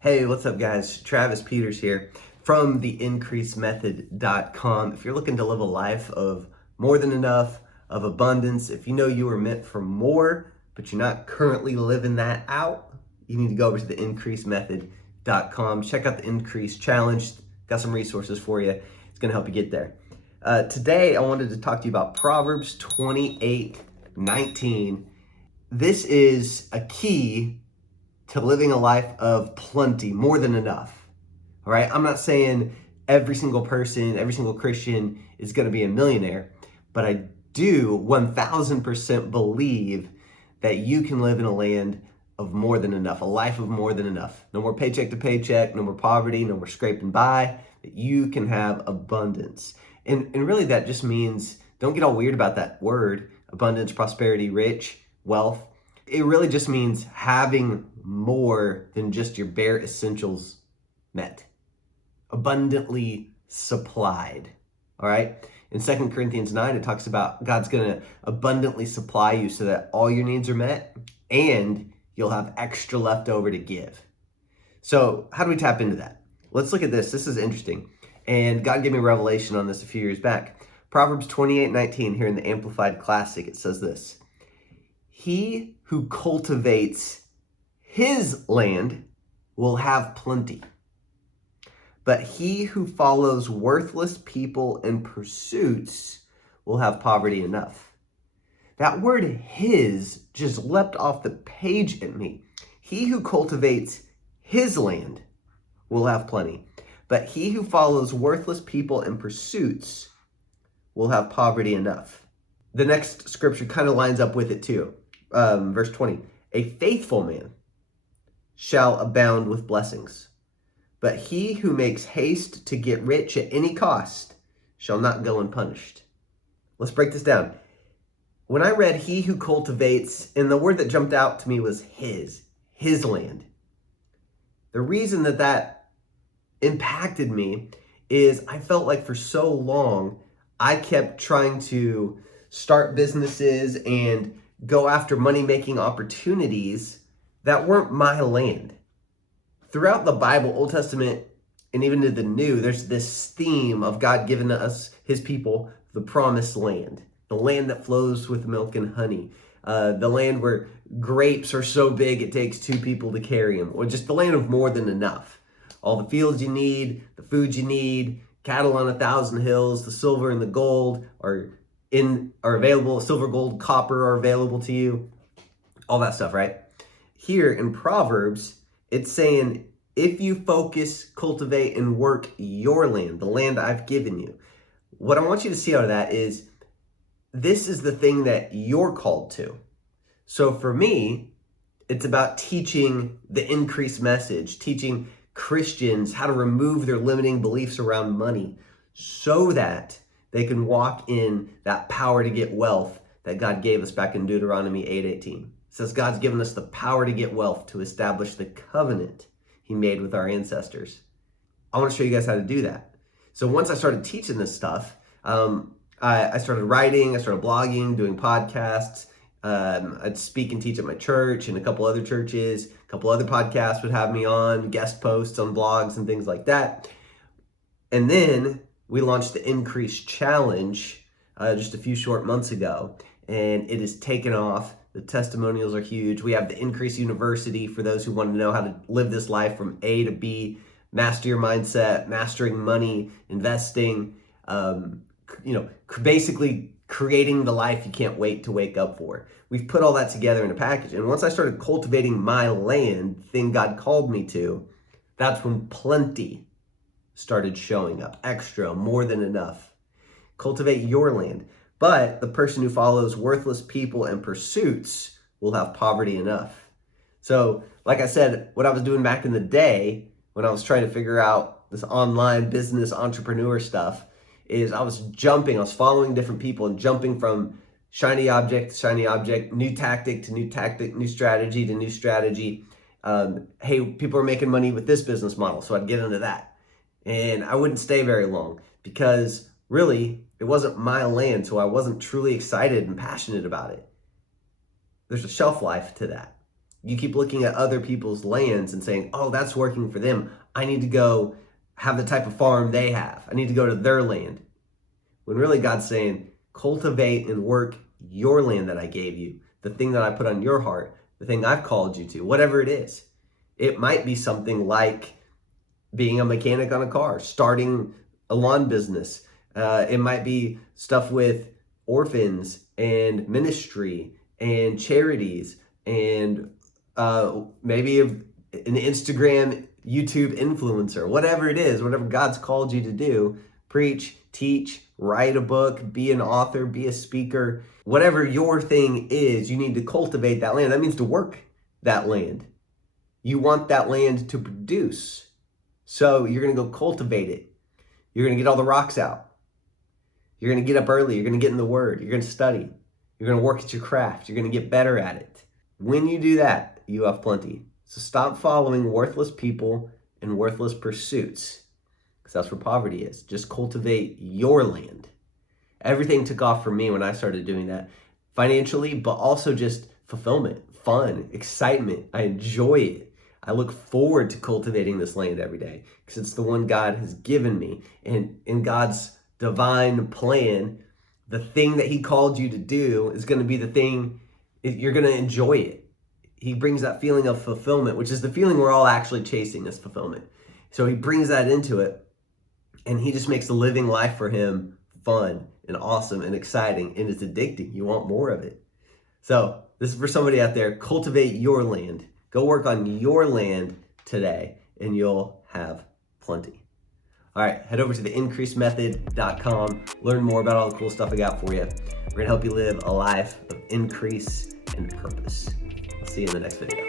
Hey, what's up, guys? Travis Peters here from theincreasemethod.com. If you're looking to live a life of more than enough, of abundance, if you know you were meant for more, but you're not currently living that out, you need to go over to theincreasemethod.com. Check out the Increase Challenge. Got some resources for you. It's going to help you get there. Today, I wanted to talk to you about Proverbs 28:19. This is a key to living a life of plenty, more than enough. All right. I'm not saying every single person, every single Christian is going to be a millionaire, but I do 1000% believe that you can live in a land of more than enough, a life of more than enough. No more paycheck to paycheck, no more poverty, no more scraping by, that you can have abundance. And really that just means, don't get all weird about that word, abundance, prosperity, rich, wealth. It really just means having more than just your bare essentials met, abundantly supplied. All right. In 2 Corinthians 9, it talks about God's going to abundantly supply you so that all your needs are met and you'll have extra left over to give. So how do we tap into that? Let's look at this. This is interesting. And God gave me a revelation on this a few years back. Proverbs 28:19 here in the Amplified Classic, it says this: he who cultivates his land will have plenty, but he who follows worthless people and pursuits will have poverty enough. That word his just leapt off the page at me. He who cultivates his land will have plenty, but he who follows worthless people and pursuits will have poverty enough. The next scripture kind of lines up with it too. Verse 20, a faithful man shall abound with blessings, but he who makes haste to get rich at any cost shall not go unpunished. Let's break this down. When I read he who cultivates, and the word that jumped out to me was his land. The reason that impacted me is I felt like for so long, I kept trying to start businesses and go after money-making opportunities that weren't my land. Throughout the Bible, Old Testament, and even to the New, there's this theme of God giving us, his people, the promised land, the land that flows with milk and honey, the land where grapes are so big it takes two people to carry them, or just the land of more than enough. All the fields you need, the food you need, cattle on 1,000 hills, the silver and the gold are available, silver, gold, copper are available to you, all that stuff, right? Here in Proverbs, it's saying, if you focus, cultivate, and work your land, the land I've given you, what I want you to see out of that is, this is the thing that you're called to. So for me, it's about teaching the increased message, teaching Christians how to remove their limiting beliefs around money so that they can walk in that power to get wealth that God gave us back in Deuteronomy 8:18. It says God's given us the power to get wealth to establish the covenant he made with our ancestors. I want to show you guys how to do that. So once I started teaching this stuff, I started writing, I started blogging, doing podcasts. I'd speak and teach at my church and a couple other churches. A couple other podcasts would have me on, guest posts on blogs and things like that. And then we launched the Increase Challenge just a few short months ago, and it has taken off. The testimonials are huge. We have the Increase University for those who want to know how to live this life from A to B, master your mindset, mastering money, investing, basically creating the life you can't wait to wake up for. We've put all that together in a package. And once I started cultivating my land, the thing God called me to, that's when plenty started showing up, extra, more than enough. Cultivate your land. But the person who follows worthless people and pursuits will have poverty enough. So, like I said, what I was doing back in the day when I was trying to figure out this online business entrepreneur stuff is I was following different people and jumping from shiny object to shiny object, new tactic to new tactic, new strategy to new strategy. Hey, people are making money with this business model, so I'd get into that. And I wouldn't stay very long because really it wasn't my land, so I wasn't truly excited and passionate about it. There's a shelf life to that. You keep looking at other people's lands and saying, oh, that's working for them. I need to go have the type of farm they have. I need to go to their land. When really God's saying, cultivate and work your land that I gave you, the thing that I put on your heart, the thing I've called you to, whatever it is. It might be something like being a mechanic on a car, starting a lawn business. It might be stuff with orphans and ministry and charities and maybe an Instagram, YouTube influencer, whatever it is, whatever God's called you to do, preach, teach, write a book, be an author, be a speaker, whatever your thing is, you need to cultivate that land. That means to work that land. You want that land to produce. So you're going to go cultivate it. You're going to get all the rocks out. You're going to get up early. You're going to get in the Word. You're going to study. You're going to work at your craft. You're going to get better at it. When you do that, you have plenty. So stop following worthless people and worthless pursuits, because that's where poverty is. Just cultivate your land. Everything took off for me when I started doing that, financially, but also just fulfillment, fun, excitement. I enjoy it. I look forward to cultivating this land every day because it's the one God has given me. And in God's divine plan, the thing that he called you to do is going to be the thing, you're going to enjoy it. He brings that feeling of fulfillment, which is the feeling we're all actually chasing, is fulfillment. So he brings that into it, and he just makes the living life for him fun and awesome and exciting, and it's addicting. You want more of it. So this is for somebody out there. Cultivate your land. Go work on your land today, and you'll have plenty. All right, head over to theincreasemethod.com. Learn more about all the cool stuff I got for you. We're going to help you live a life of increase and purpose. I'll see you in the next video.